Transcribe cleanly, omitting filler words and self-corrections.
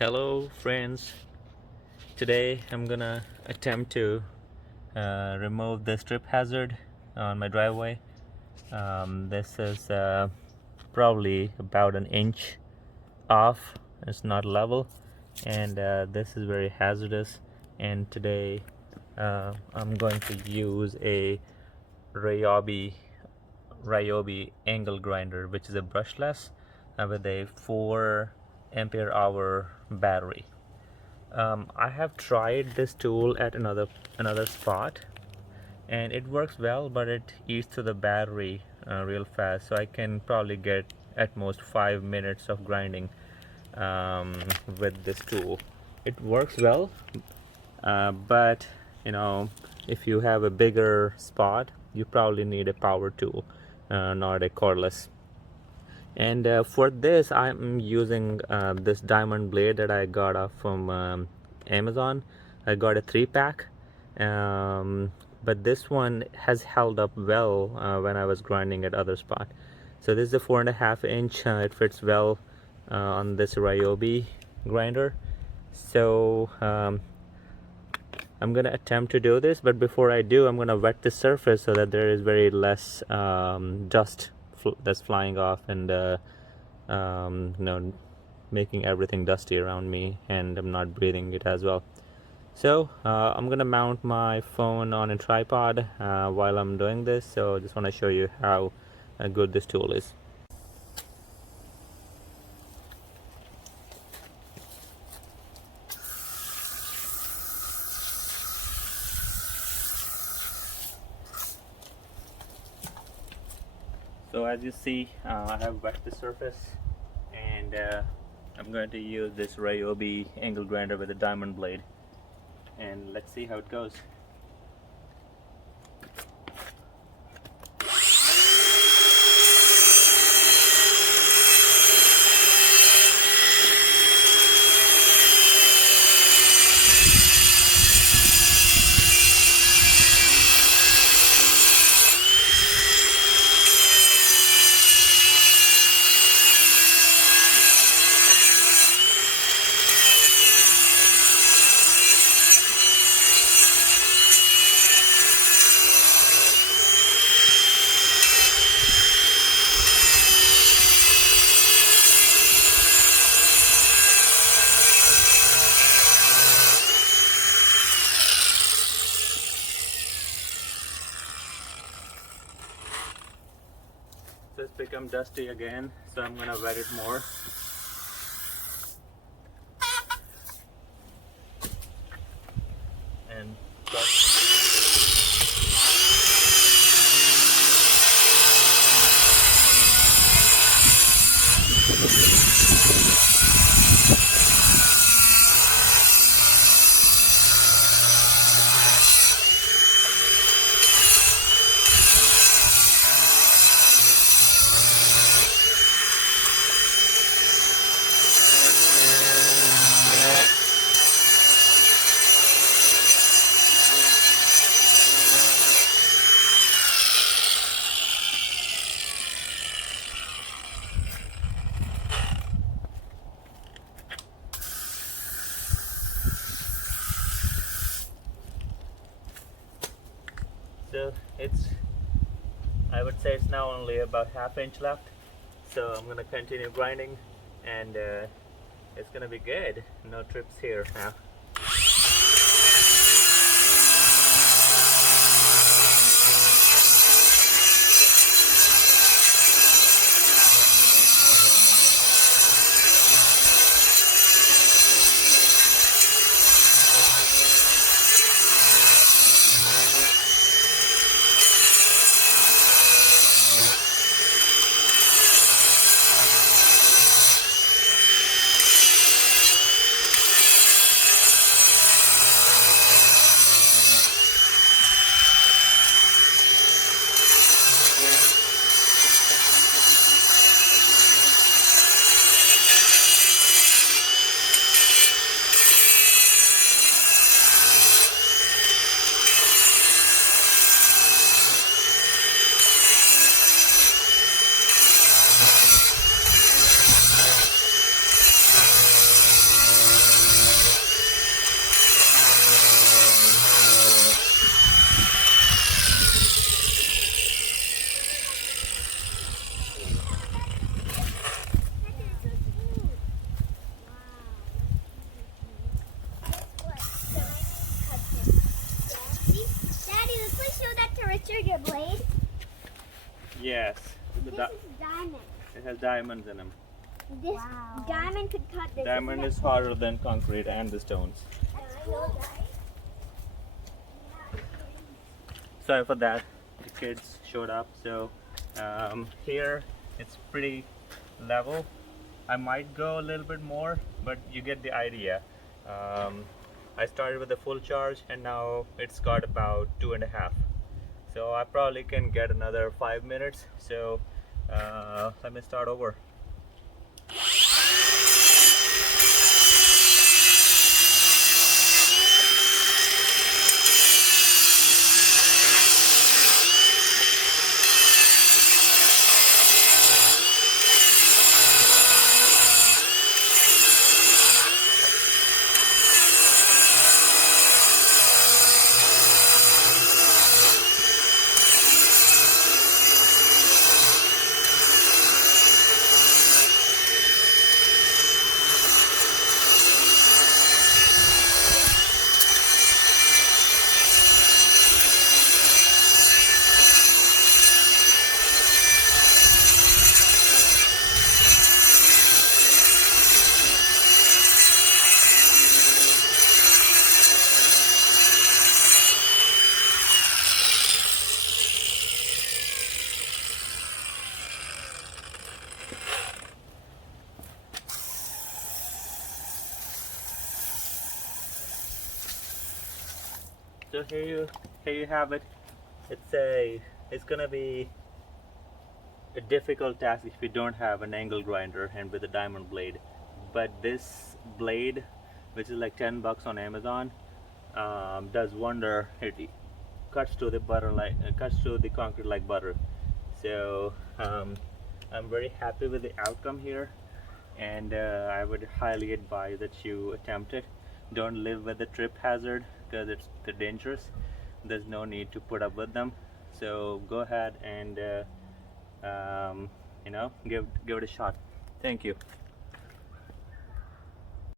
Hello friends, today I'm gonna attempt to remove the strip hazard on my driveway. This is probably about an inch off, it's not level, and this is very hazardous. And today I'm going to use a Ryobi angle grinder, which is a brushless with a 4 ampere hour battery. I have tried this tool at another spot and it works well, but it eats to the battery real fast, so I can probably get at most 5 minutes of grinding with this tool. It works well, but if you have a bigger spot, you probably need a power tool, not a cordless. And for this I'm using this diamond blade that I got off from Amazon. I got a 3-pack, but this one has held up well when I was grinding at other spot. So this is a 4.5 inch. It fits well on this Ryobi grinder. So I'm gonna attempt to do this, but before I do, I'm gonna wet the surface so that there is very less dust that's flying off and making everything dusty around me, and I'm not breathing it as well. So I'm gonna mount my phone on a tripod while I'm doing this, so just want to show you how good this tool is. So as you see, I have wet the surface, and I'm going to use this Ryobi angle grinder with a diamond blade, and let's see how it goes. So it's become dusty again, so I'm gonna wet it more. And so I would say it's now only about ½ inch left, so I'm gonna continue grinding, and it's gonna be good. No trips here now. Yes. This is diamond. It has diamonds in them. This diamond could cut this. Diamond is harder than concrete and the stones. I know that. Sorry for that. The kids showed up. So here it's pretty level. I might go a little bit more, but you get the idea. I started with a full charge and now it's got about 2.5. So I probably can get another 5 minutes. So let me start over. So here you have it. It's gonna be a difficult task if you don't have an angle grinder and with a diamond blade. But this blade, which is like $10 on Amazon, does wonder. It cuts through the cuts through the concrete like butter. So I'm very happy with the outcome here, and I would highly advise that you attempt it. Don't live with the trip hazard because they're dangerous. There's no need to put up with them. So go ahead and give it a shot. Thank you.